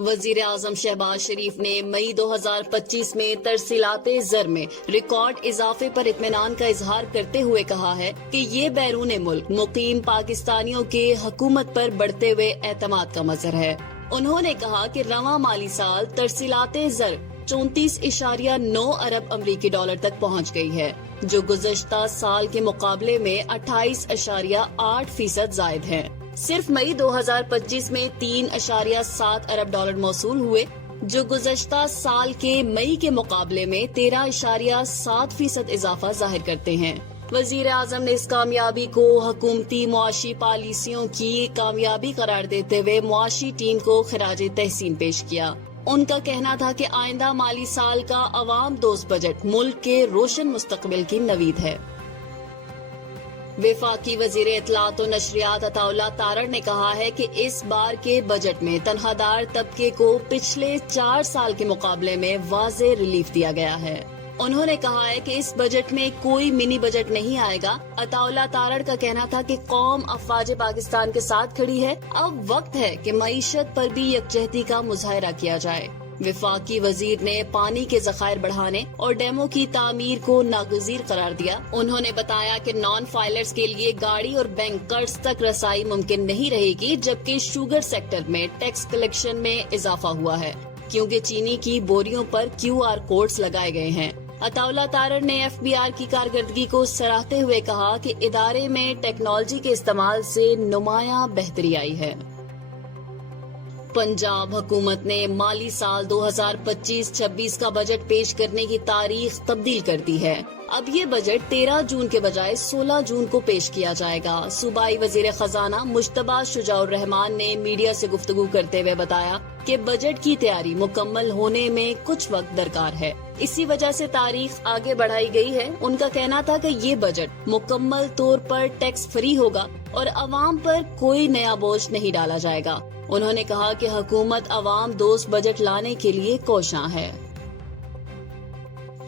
وزیر اعظم شہباز شریف نے مئی 2025 میں ترسیلات زر میں ریکارڈ اضافے پر اطمینان کا اظہار کرتے ہوئے کہا ہے کہ یہ بیرون ملک مقیم پاکستانیوں کے حکومت پر بڑھتے ہوئے اعتماد کا مظہر ہے۔ انہوں نے کہا کہ رواں مالی سال ترسیلات زر 34.9 ارب امریکی ڈالر تک پہنچ گئی ہے، جو گزشتہ سال کے مقابلے میں 28.8% زائد ہے۔ صرف مئی 2025 میں 3.7 ارب ڈالر موصول ہوئے، جو گزشتہ سال کے مئی کے مقابلے میں 13.7% اضافہ ظاہر کرتے ہیں۔ وزیر اعظم نے اس کامیابی کو حکومتی معاشی پالیسیوں کی کامیابی قرار دیتے ہوئے معاشی ٹیم کو خراج تحسین پیش کیا۔ ان کا کہنا تھا کہ آئندہ مالی سال کا عوام دوست بجٹ ملک کے روشن مستقبل کی نوید ہے۔ وفاقی وزیر اطلاعات و نشریات عطا اللہ تارڑ نے کہا ہے کہ اس بار کے بجٹ میں تنخواہ دار طبقے کو پچھلے 4 سال کے مقابلے میں واضح ریلیف دیا گیا ہے۔ انہوں نے کہا ہے کہ اس بجٹ میں کوئی منی بجٹ نہیں آئے گا۔ عطا اللہ تارڑ کا کہنا تھا کہ قوم افواج پاکستان کے ساتھ کھڑی ہے، اب وقت ہے کہ معیشت پر بھی یکجہتی کا مظاہرہ کیا جائے۔ وفاقی وزیر نے پانی کے ذخائر بڑھانے اور ڈیموں کی تعمیر کو ناگزیر قرار دیا۔ انہوں نے بتایا کہ نان فائلرز کے لیے گاڑی اور بینک قرض تک رسائی ممکن نہیں رہے گی، جبکہ شوگر سیکٹر میں ٹیکس کلیکشن میں اضافہ ہوا ہے، کیونکہ چینی کی بوریوں پر QR کوڈز لگائے گئے ہیں۔ عطا اللہ تارڑ نے FBR کی کارکردگی کو سراہتے ہوئے کہا کہ ادارے میں ٹیکنالوجی کے استعمال سے نمایاں بہتری آئی ہے۔ پنجاب حکومت نے مالی سال 2025-26 کا بجٹ پیش کرنے کی تاریخ تبدیل کر دی ہے۔ اب یہ بجٹ 13 جون کے بجائے 16 جون کو پیش کیا جائے گا۔ صوبائی وزیر خزانہ مجتبیٰ شجاع الرحمان نے میڈیا سے گفتگو کرتے ہوئے بتایا کہ بجٹ کی تیاری مکمل ہونے میں کچھ وقت درکار ہے، اسی وجہ سے تاریخ آگے بڑھائی گئی ہے۔ ان کا کہنا تھا کہ یہ بجٹ مکمل طور پر ٹیکس فری ہوگا اور عوام پر کوئی نیا بوجھ نہیں ڈالا جائے گا۔ انہوں نے کہا کہ حکومت عوام دوست بجٹ لانے کے لیے کوشاں ہے۔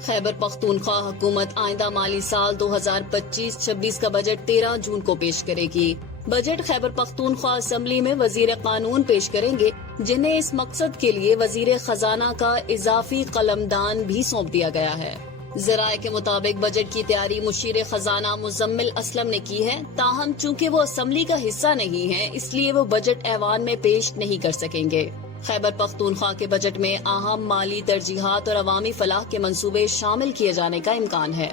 خیبر پختونخوا حکومت آئندہ مالی سال 2025-26 کا بجٹ 13 جون کو پیش کرے گی۔ بجٹ خیبر پختونخوا اسمبلی میں وزیر قانون پیش کریں گے، جنہیں اس مقصد کے لیے وزیر خزانہ کا اضافی قلمدان بھی سونپ دیا گیا ہے۔ ذرائع کے مطابق بجٹ کی تیاری مشیر خزانہ مزمل اسلم نے کی ہے، تاہم چونکہ وہ اسمبلی کا حصہ نہیں ہے، اس لیے وہ بجٹ ایوان میں پیش نہیں کر سکیں گے۔ خیبر پختونخوا کے بجٹ میں اہم مالی ترجیحات اور عوامی فلاح کے منصوبے شامل کیے جانے کا امکان ہے۔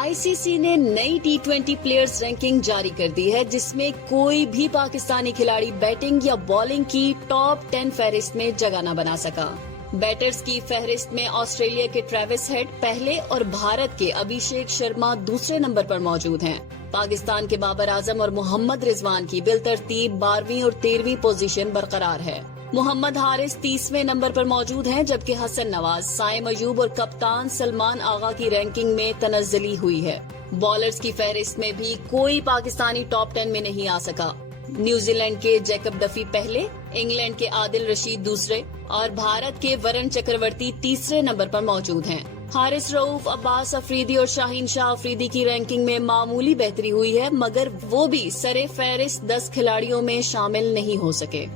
ICC نے نئی T20 پلیئرز رینکنگ جاری کر دی ہے، جس میں کوئی بھی پاکستانی کھلاڑی بیٹنگ یا بالنگ کی ٹاپ 10 فہرست میں جگہ نہ بنا سکا۔ بیٹرز کی فہرست میں آسٹریلیا کے ٹریوس ہیڈ پہلے اور بھارت کے ابھیشیک شرما دوسرے نمبر پر موجود ہیں۔ پاکستان کے بابر اعظم اور محمد رضوان کی بالترتیب 12ویں اور 13ویں پوزیشن برقرار ہے۔ محمد حارث 30ویں نمبر پر موجود ہیں، جبکہ حسن نواز، سائم ایوب اور کپتان سلمان آغا کی رینکنگ میں تنزلی ہوئی ہے۔ بالرز کی فہرست میں بھی کوئی پاکستانی ٹاپ 10 میں نہیں آ سکا۔ نیوزی لینڈ کے جیکب ڈفی پہلے، انگلینڈ کے عادل رشید دوسرے اور بھارت کے ورن چکرورتی تیسرے نمبر پر موجود ہیں۔ حارث رؤوف، عباس افریدی اور شاہین شاہ افریدی کی رینکنگ میں معمولی بہتری ہوئی ہے، مگر وہ بھی سرِ فہرست 10 کھلاڑیوں میں شامل نہیں ہو سکے۔